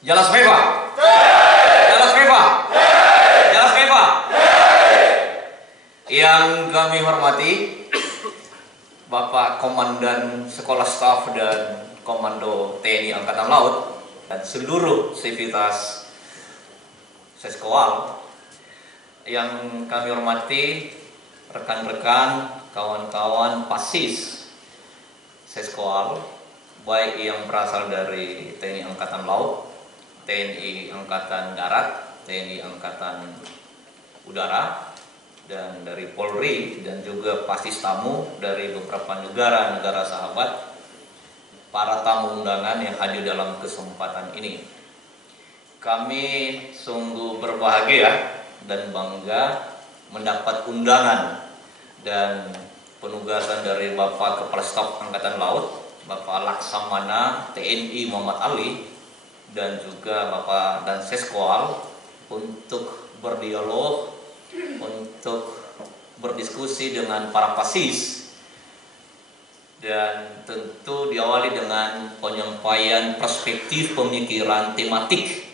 Jelas bebas. Jelas bebas. Jelas bebas. Yang kami hormati Bapak Komandan Sekolah Staf dan Komando TNI Angkatan Laut dan seluruh sivitas Seskoal. Yang kami hormati rekan-rekan, kawan-kawan Pasis Seskoal, baik yang berasal dari TNI Angkatan Laut, TNI Angkatan Darat, TNI Angkatan Udara, dan dari Polri, dan juga Pasis tamu dari beberapa negara sahabat, para tamu undangan yang hadir dalam kesempatan ini. Kami sungguh berbahagia dan bangga mendapat undangan dan penugasan dari Bapak Kepala Staf Angkatan Laut, Bapak Laksamana TNI Muhammad Ali, dan juga Bapak dan Seskoal untuk berdialog, untuk berdiskusi dengan para Pasis, dan tentu diawali dengan penyampaian perspektif pemikiran tematik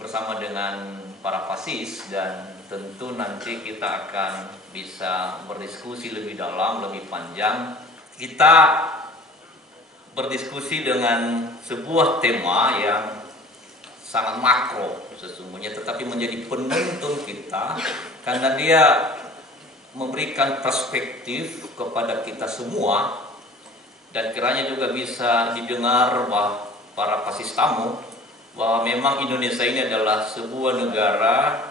bersama dengan para Pasis, dan tentu nanti kita akan bisa berdiskusi lebih dalam, lebih panjang. Kita berdiskusi dengan sebuah tema yang sangat makro sesungguhnya, tetapi menjadi penuntun kita karena dia memberikan perspektif kepada kita semua, dan kiranya juga bisa didengar para Pasis tamu bahwa memang Indonesia ini adalah sebuah negara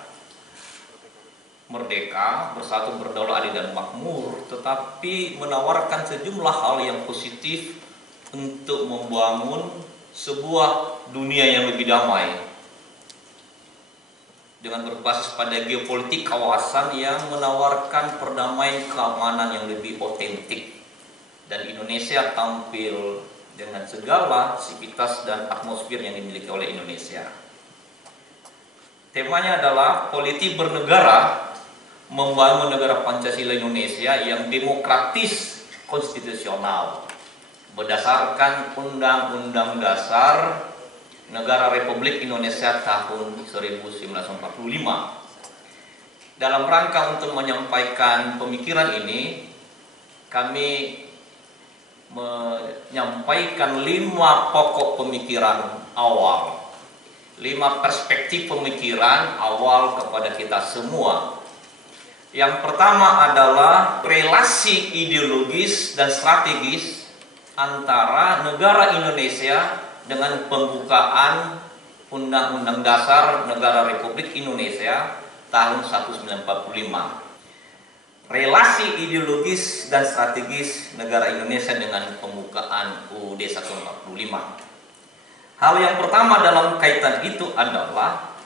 merdeka, bersatu, berdaulat, adil dan makmur, tetapi menawarkan sejumlah hal yang positif untuk membangun sebuah dunia yang lebih damai dengan berbasis pada geopolitik kawasan yang menawarkan perdamaian keamanan yang lebih otentik, dan Indonesia tampil dengan segala sivitas dan atmosfer yang dimiliki oleh Indonesia. Temanya adalah politik bernegara, membangun negara Pancasila Indonesia yang demokratis konstitusional berdasarkan Undang-Undang Dasar Negara Republik Indonesia tahun 1945. Dalam rangka untuk menyampaikan pemikiran ini, kami menyampaikan 5 pokok pemikiran awal, 5 perspektif pemikiran awal kepada kita semua. Yang pertama adalah relasi ideologis dan strategis antara negara Indonesia dengan pembukaan Undang-Undang Dasar Negara Republik Indonesia tahun 1945. Relasi ideologis dan strategis negara Indonesia dengan pembukaan UUD 145. Hal yang pertama dalam kaitan itu adalah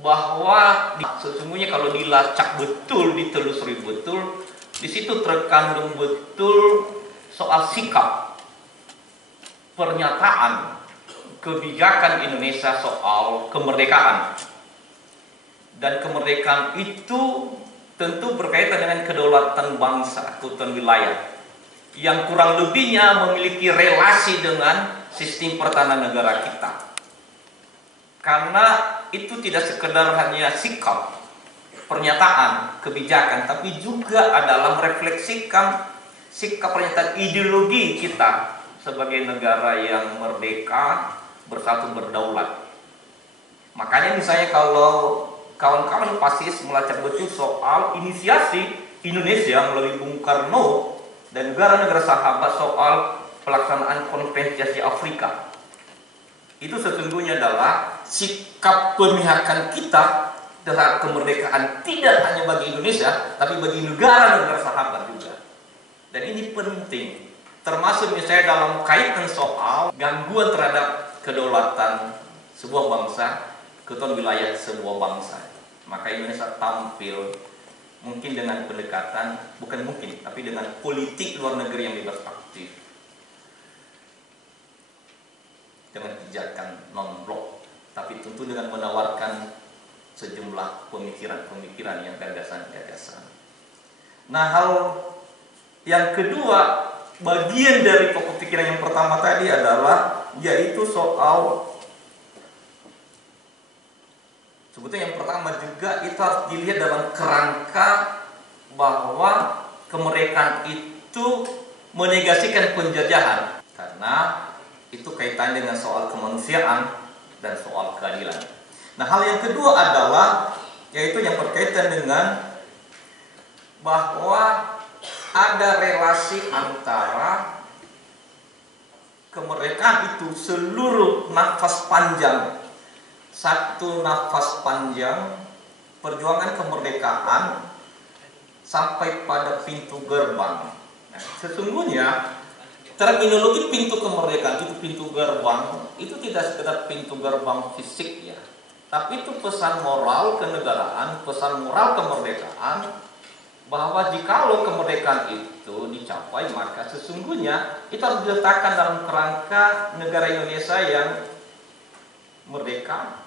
bahwa sesungguhnya kalau dilacak betul, ditelusuri betul, di situ terkandung betul soal sikap, pernyataan, kebijakan Indonesia soal kemerdekaan. Dan kemerdekaan itu tentu berkaitan dengan kedaulatan bangsa, keutuhan wilayah, yang kurang lebihnya memiliki relasi dengan sistem pertahanan negara kita. Karena itu tidak sekedar hanya sikap, pernyataan, kebijakan, tapi juga adalah merefleksikan sikap pernyataan ideologi kita sebagai negara yang merdeka, bersatu, berdaulat. Makanya misalnya kalau kawan-kawan Pasis melacak betul soal inisiasi Indonesia melalui Bung Karno dan negara-negara sahabat soal pelaksanaan konferensi Afrika, itu sesungguhnya adalah sikap pemihakan kita terhadap kemerdekaan tidak hanya bagi Indonesia, tapi bagi negara-negara sahabat juga. Dan ini penting, termasuk misalnya dalam kaitan soal gangguan terhadap kedaulatan sebuah bangsa, keutuhan wilayah sebuah bangsa. Maka Indonesia tampil mungkin dengan pendekatan, bukan mungkin, tapi dengan politik luar negeri yang bebas aktif, dengan kebijakan non-blok, tapi tentu dengan menawarkan sejumlah pemikiran-pemikiran yang gagasan-gagasan. Nah, hal yang kedua, bagian dari pokok pikiran yang pertama tadi adalah yaitu soal Sebetulnya yang pertama juga itu harus dilihat dalam kerangka bahwa kemerdekaan itu menegasikan penjajahan, karena itu kaitannya dengan soal kemanusiaan dan soal keadilan. Nah, hal yang kedua adalah yaitu yang berkaitan dengan bahwa ada relasi antara kemerdekaan itu seluruh nafas panjang, satu nafas panjang perjuangan kemerdekaan sampai pada pintu gerbang. Nah, sesungguhnya terminologi pintu kemerdekaan itu pintu gerbang itu tidak sekedar pintu gerbang fisik ya, tapi itu pesan moral kenegaraan, pesan moral kemerdekaan, bahwa jikalau kemerdekaan itu dicapai maka sesungguhnya itu harus diletakkan dalam kerangka negara Indonesia yang merdeka,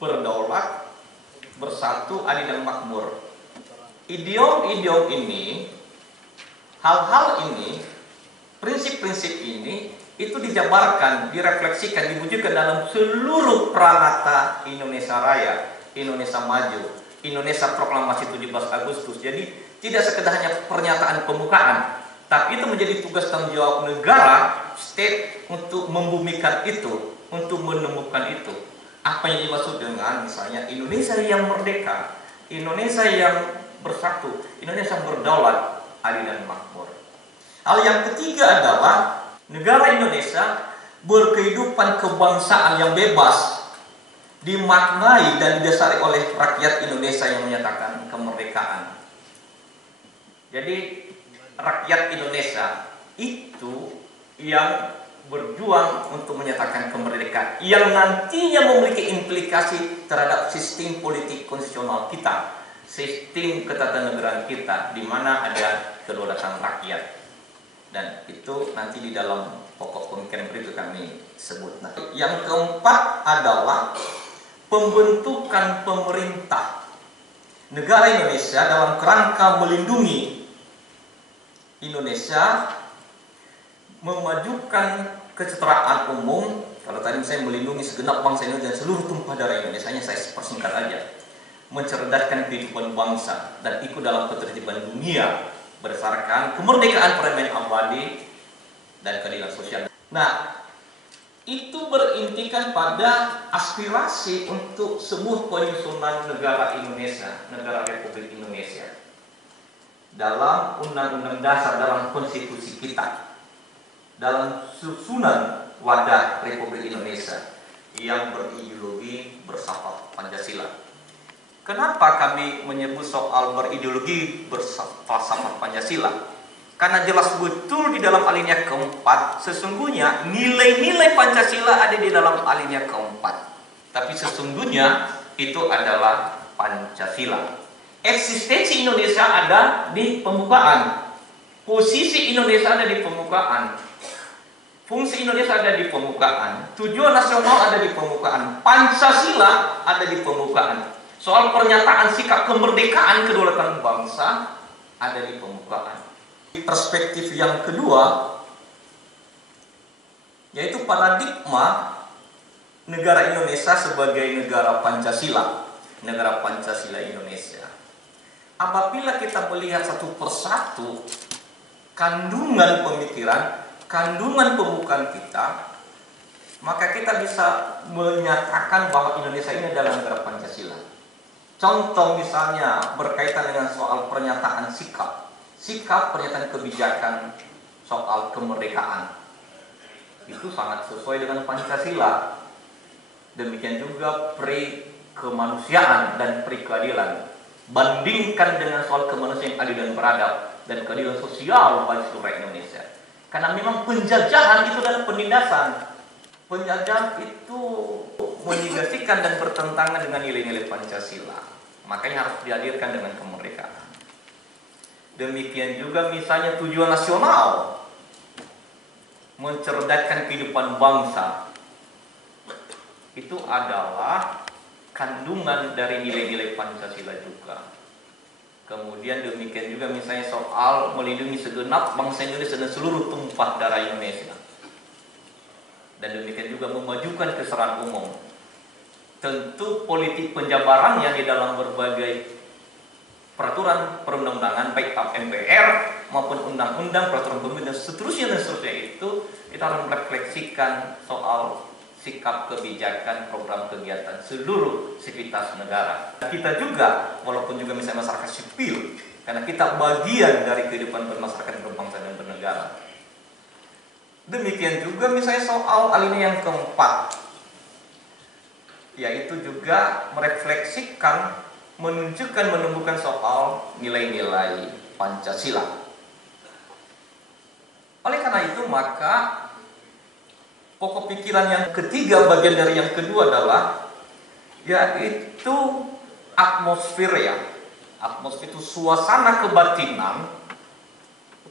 berdaulat, bersatu, adil dan makmur. Idiom-idiom ini, hal-hal ini, prinsip-prinsip ini itu dijabarkan, direfleksikan, diwujudkan dalam seluruh peranata Indonesia Raya, Indonesia Maju, Indonesia Proklamasi 17 Agustus. Jadi tidak sekedar hanya pernyataan pembukaan, tapi itu menjadi tugas tanggung jawab negara, state, untuk membumikan itu, untuk menemukan itu. Apa yang dimaksud dengan misalnya Indonesia yang merdeka, Indonesia yang bersatu, Indonesia yang berdaulat, adil dan makmur. Hal yang ketiga adalah negara Indonesia berkehidupan kebangsaan yang bebas, dimaknai dan didasari oleh rakyat Indonesia yang menyatakan kemerdekaan. Jadi rakyat Indonesia itu yang berjuang untuk menyatakan kemerdekaan, yang nantinya memiliki implikasi terhadap sistem politik konstitusional kita, sistem ketatanegaraan kita, di mana ada kedaulatan rakyat. Dan itu nanti di dalam pokok pemikiran berikut kami sebut. Nah, yang keempat adalah pembentukan pemerintah negara Indonesia dalam kerangka melindungi Indonesia, memajukan kesejahteraan umum. Kalau tadi saya melindungi segenap bangsa Indonesia dan seluruh tumpah darah Indonesia, hanya saya persingkat aja. Mencerdaskan kehidupan bangsa dan ikut dalam ketertiban dunia berdasarkan kemerdekaan permanen abadi dan keadilan sosial. Nah, itu berintikan pada aspirasi untuk sebuah penyusunan negara Indonesia, negara Republik Indonesia, dalam undang-undang dasar, dalam konstitusi kita, dalam susunan wadah Republik Indonesia yang berideologi bersifat Pancasila. Kenapa kami menyebut soal berideologi bersifat Pancasila? Karena jelas betul di dalam alinea keempat, sesungguhnya nilai-nilai Pancasila ada di dalam alinea keempat. Tapi sesungguhnya itu adalah Pancasila. Eksistensi Indonesia ada di pembukaan, posisi Indonesia ada di pembukaan, fungsi Indonesia ada di pembukaan, tujuan nasional ada di pembukaan, Pancasila ada di pembukaan, soal pernyataan sikap kemerdekaan kedaulatan bangsa ada di pembukaan. Perspektif yang kedua yaitu paradigma negara Indonesia sebagai negara Pancasila, negara Pancasila Indonesia. Apabila kita melihat satu persatu kandungan pemikiran, kandungan pembukaan kita, maka kita bisa menyatakan bahwa Indonesia ini adalah negara Pancasila. Contoh misalnya berkaitan dengan soal pernyataan sikap pernyataan kebijakan soal kemerdekaan, itu sangat sesuai dengan Pancasila. Demikian juga pri kemanusiaan dan pri keadilan. Bandingkan dengan soal kemanusiaan adil dan beradab dan keadilan sosial bagi seluruh Indonesia. Karena memang penjajahan itu adalah penindasan. Penjajahan itu menegasikan dan bertentangan dengan nilai-nilai Pancasila. Makanya harus dihadirkan dengan kemerdekaan. Demikian juga misalnya tujuan nasional, mencerdaskan kehidupan bangsa, itu adalah kandungan dari nilai-nilai Pancasila juga. Kemudian demikian juga misalnya soal melindungi segenap bangsa Indonesia dan seluruh tumpah darah Indonesia. Dan demikian juga memajukan kesetaraan umum. tentu politik penjabaran yang di dalam berbagai peraturan perundang-undangan baik tap MPR maupun undang-undang, peraturan pemilu dan seterusnya itu kita harus merefleksikan soal sikap kebijakan program kegiatan seluruh sivitas negara. Kita juga walaupun juga misalnya masyarakat sipil, karena kita bagian dari kehidupan bermasyarakat, berbangsa dan bernegara. Demikian juga misalnya soal alinea yang keempat, yaitu juga merefleksikan, menunjukkan, menumbuhkan soal nilai-nilai Pancasila. Oleh karena itu maka pokok pikiran yang ketiga, bagian dari yang kedua adalah yaitu atmosfer ya. Atmosfer itu suasana kebatinan,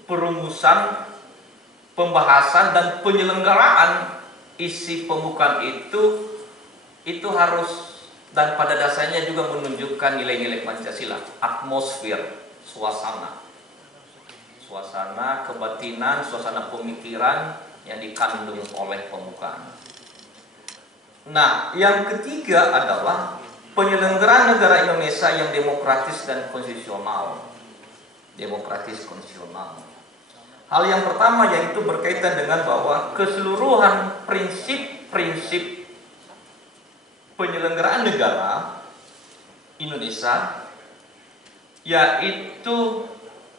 perumusan, pembahasan dan penyelenggaraan isi pembukaan itu harus dan pada dasarnya juga menunjukkan nilai-nilai Pancasila. Atmosfer, suasana kebatinan, suasana pemikiran yang dikandung oleh pembukaan. Nah, yang ketiga adalah penyelenggaraan negara Indonesia yang demokratis dan konstitusional. Demokratis konstitusional. Hal yang pertama yaitu berkaitan dengan bahwa keseluruhan prinsip-prinsip penyelenggaraan negara Indonesia yaitu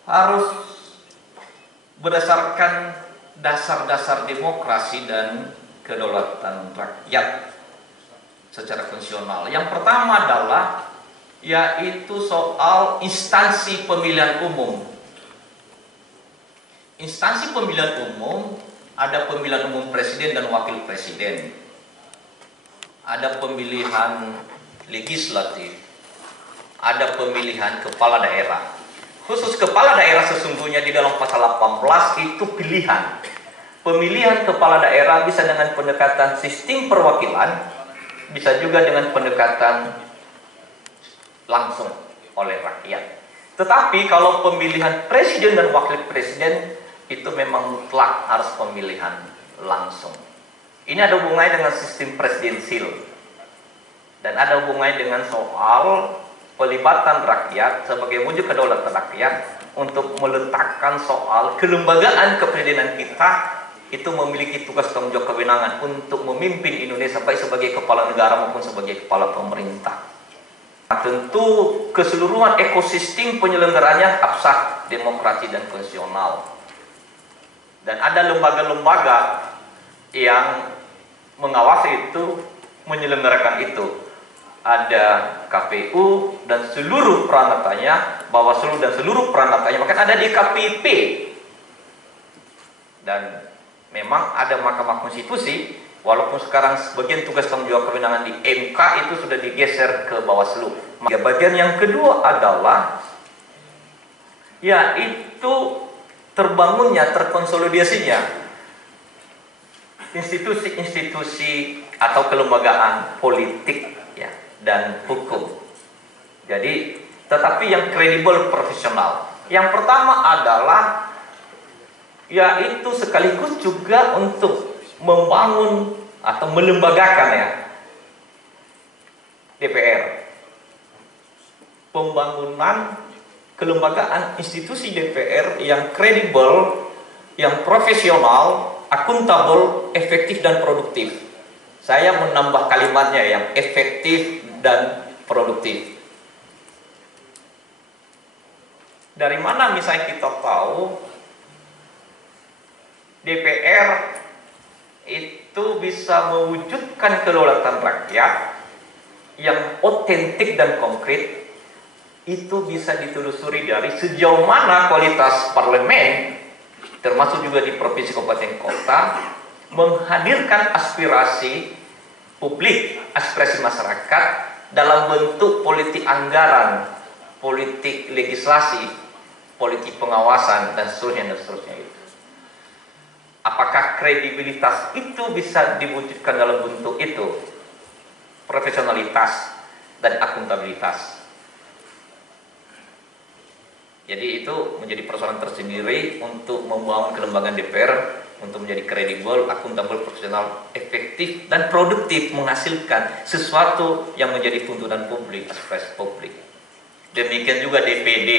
harus berdasarkan dasar-dasar demokrasi dan kedaulatan rakyat secara konstitusional. Yang pertama adalah yaitu soal instansi pemilihan umum. Instansi pemilihan umum, ada pemilihan umum presiden dan wakil presiden, ada pemilihan legislatif, ada pemilihan kepala daerah. Khusus kepala daerah sesungguhnya di dalam pasal 18 itu pilihan. Pemilihan kepala daerah bisa dengan pendekatan sistem perwakilan, bisa juga dengan pendekatan langsung oleh rakyat. Tetapi kalau pemilihan presiden dan wakil presiden itu memang mutlak harus pemilihan langsung. Ini ada hubungannya dengan sistem presidensil dan ada hubungannya dengan soal pelibatan rakyat sebagai wujud kedaulatan rakyat untuk meletakkan soal kelembagaan kepresidenan kita itu memiliki tugas tanggung jawab kewenangan untuk memimpin Indonesia baik sebagai kepala negara maupun sebagai kepala pemerintah. Nah, tentu keseluruhan ekosistem penyelenggaranya absah, demokrasi dan konstitusional. Dan ada lembaga-lembaga yang mengawasi itu, menyelenggarakan itu. Ada KPU dan seluruh peranatanya, Bawaslu dan seluruh peranatanya, bahkan ada di KPP. Dan memang ada Mahkamah Konstitusi, walaupun sekarang sebagian tugas tanggung jawab kewenangan di MK itu sudah digeser ke Bawaslu. Ya, bagian yang kedua adalah yaitu terbangunnya, terkonsolidasinya institusi-institusi atau kelembagaan politik ya, dan hukum. Jadi, tetapi yang kredibel, profesional. Yang pertama adalah yaitu sekaligus juga untuk membangun atau melembagakan ya DPR. Pembangunan kelembagaan institusi DPR yang kredibel, yang profesional, akuntabel, efektif dan produktif. Saya menambah kalimatnya yang efektif dan produktif. Dari mana misalnya kita tahu DPR itu bisa mewujudkan kedaulatan rakyat yang otentik dan konkret? Itu bisa ditelusuri dari sejauh mana kualitas parlemen, termasuk juga di provinsi, kabupaten, kota, menghadirkan aspirasi publik, aspirasi masyarakat dalam bentuk politik anggaran, politik legislasi, politik pengawasan, dan seterusnya itu. Apakah kredibilitas itu bisa diwujudkan dalam bentuk itu? Profesionalitas dan akuntabilitas. Jadi itu menjadi persoalan tersendiri untuk membangun kelembagaan DPR untuk menjadi kredibel, akuntabel, profesional, efektif, dan produktif menghasilkan sesuatu yang menjadi tuntunan publik, aspirasi publik. Demikian juga DPD,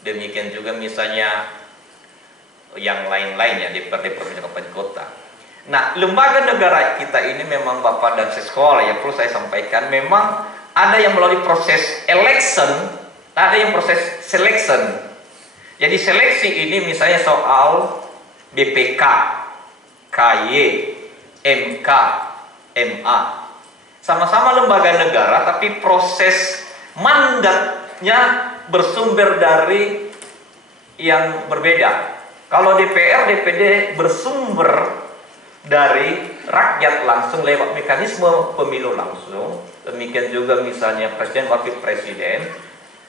demikian juga misalnya yang lain-lainnya, DPRD Provinsi Kabupaten Kota. Nah, lembaga negara kita ini memang Bapak dan sekolah ya perlu saya sampaikan, memang ada yang melalui proses election, ada yang proses selection. Jadi seleksi ini misalnya soal BPK, KY, MK, MA. Sama-sama lembaga negara tapi proses mandatnya bersumber dari yang berbeda. Kalau DPR, DPD bersumber dari rakyat langsung lewat mekanisme pemilu langsung. Demikian juga misalnya presiden, wakil presiden,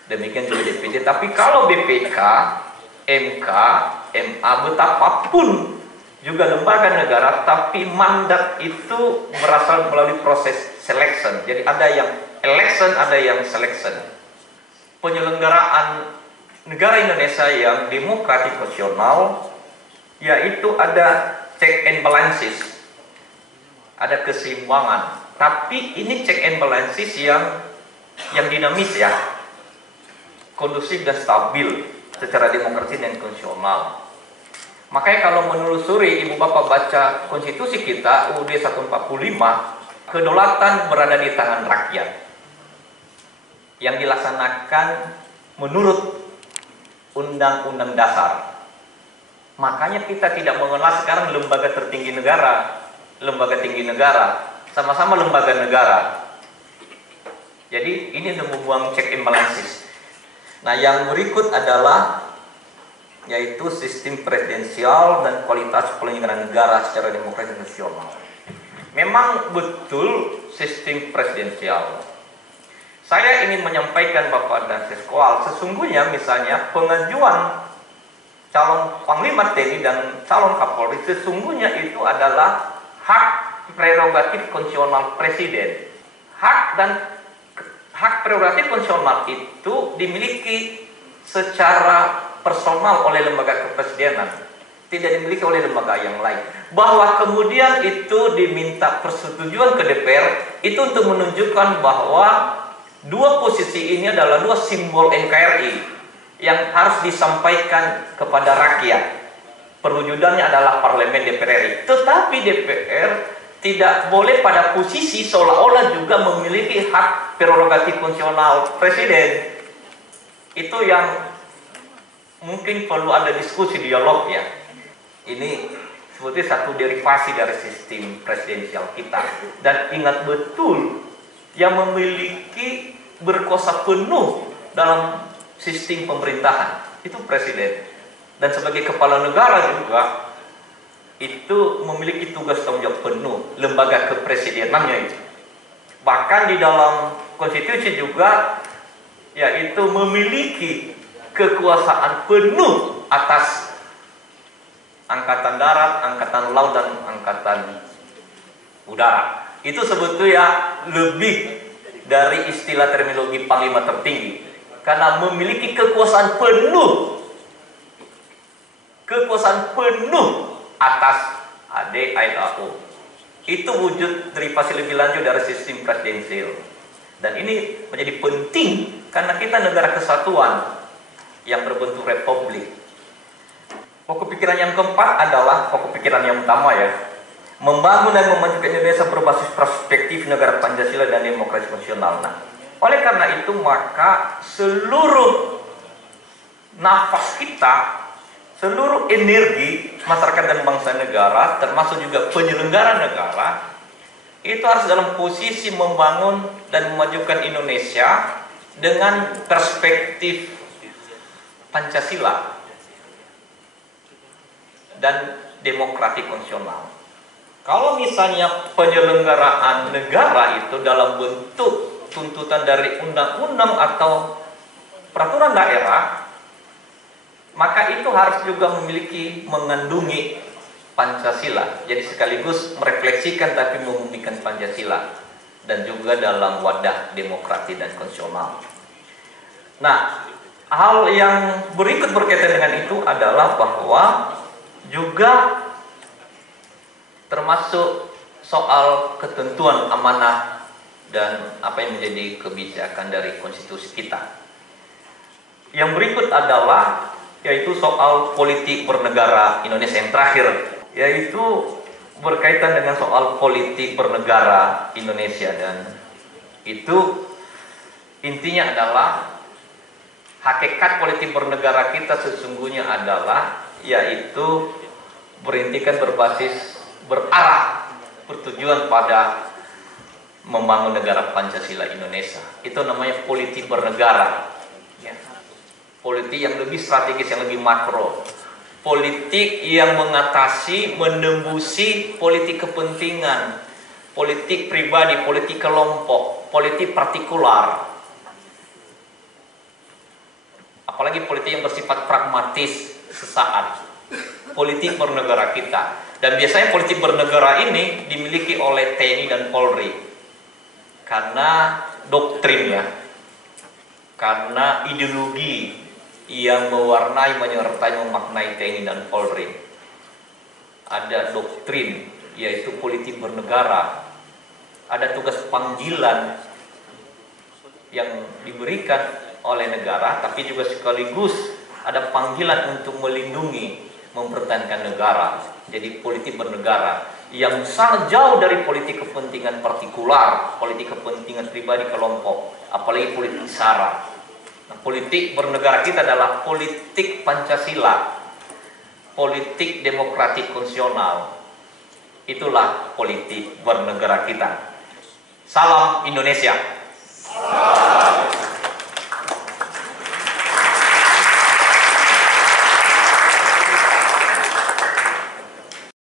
demikian juga DPD. Tapi kalau BPK, MK, MA, betapapun juga lembaga negara, tapi mandat itu berasal melalui proses selection. Jadi ada yang election, ada yang selection. Penyelenggaraan negara Indonesia yang demokratik konstitusional, yaitu ada check and balances, ada keseimbangan. Tapi ini check and balances yang dinamis ya, kondusif dan stabil secara demokrasi dan konstitusional. Makanya kalau menelusuri ibu bapak baca konstitusi kita UUD 145, kedaulatan berada di tangan rakyat yang dilaksanakan menurut undang-undang dasar. Makanya kita tidak mengenal sekarang lembaga tertinggi negara, lembaga tinggi negara, sama-sama lembaga negara. Jadi ini membuang check and balances. Nah, yang berikut adalah yaitu sistem presidensial dan kualitas penyelenggaraan negara secara demokrasi nasional. Memang betul sistem presidensial. Saya ingin menyampaikan Bapak dan sekolah, sesungguhnya misalnya pengajuan calon Panglima TNI dan calon Kapolri sesungguhnya itu adalah hak prerogatif konstitusional presiden. Hak prerogatif konstitusional itu dimiliki secara personal oleh lembaga kepresidenan, tidak dimiliki oleh lembaga yang lain. Bahwa kemudian itu diminta persetujuan ke DPR itu untuk menunjukkan bahwa dua posisi ini adalah dua simbol NKRI yang harus disampaikan kepada rakyat. Perwujudannya adalah parlemen DPR RI. Tetapi DPR tidak boleh pada posisi seolah-olah juga memiliki hak prerogatif konstitusional presiden. Itu yang mungkin perlu ada diskusi, dialog ya. Ini seperti satu derivasi dari sistem presidensial kita. Dan ingat betul, yang memiliki berkuasa penuh dalam sistem pemerintahan itu presiden. Dan sebagai kepala negara juga itu memiliki tugas tanggung jawab penuh, lembaga kepresidenannya itu. Bahkan di dalam konstitusi juga yaitu memiliki kekuasaan penuh atas angkatan darat, angkatan laut, dan angkatan udara. Itu sebetulnya lebih dari istilah terminologi panglima tertinggi, karena memiliki kekuasaan penuh atas AD, AO. Itu wujud derivasi lebih lanjut dari sistem presidensial. Dan ini menjadi penting karena kita negara kesatuan yang berbentuk republik. Pokok pikiran yang keempat adalah pokok pikiran yang utama ya, membangun dan memajukan Indonesia berbasis perspektif negara Pancasila dan demokrasi nasional. Nah, oleh karena itu maka seluruh nafas kita, seluruh energi masyarakat dan bangsa negara, termasuk juga penyelenggara negara, itu harus dalam posisi membangun dan memajukan Indonesia dengan perspektif Pancasila dan demokratik konstitusional. Kalau misalnya penyelenggaraan negara itu dalam bentuk tuntutan dari undang-undang atau peraturan daerah, maka itu harus juga mengandungi Pancasila. Jadi sekaligus merefleksikan tapi membumikan Pancasila dan juga dalam wadah demokrasi dan konstitusional. Nah, hal yang berikut berkaitan dengan itu adalah bahwa juga termasuk soal ketentuan amanah dan apa yang menjadi kebijakan dari konstitusi kita. Yang berikut adalah yaitu soal politik bernegara Indonesia yang terakhir, yaitu berkaitan dengan soal politik bernegara Indonesia, dan itu intinya adalah hakikat politik bernegara kita sesungguhnya adalah yaitu berintikan berbasis berarah bertujuan pada membangun negara Pancasila Indonesia. Itu namanya politik bernegara, ya. Politik yang lebih strategis, yang lebih makro, politik yang mengatasi, menembusi politik kepentingan, politik pribadi, politik kelompok, politik partikular, apalagi politik yang bersifat pragmatis sesaat. Politik bernegara kita, dan biasanya politik bernegara ini dimiliki oleh TNI dan Polri karena doktrinnya, karena ideologi yang mewarnai, menyertai, memaknai TNI dan Polri. Ada doktrin yaitu politik bernegara, ada tugas panggilan yang diberikan oleh negara, tapi juga sekaligus ada panggilan untuk melindungi, mempertahankan negara. Jadi politik bernegara yang sangat jauh dari politik kepentingan partikular, politik kepentingan pribadi kelompok, apalagi politik sara. Nah, politik bernegara kita adalah politik Pancasila, politik demokratik konstitusional. Itulah politik bernegara kita. Salam Indonesia.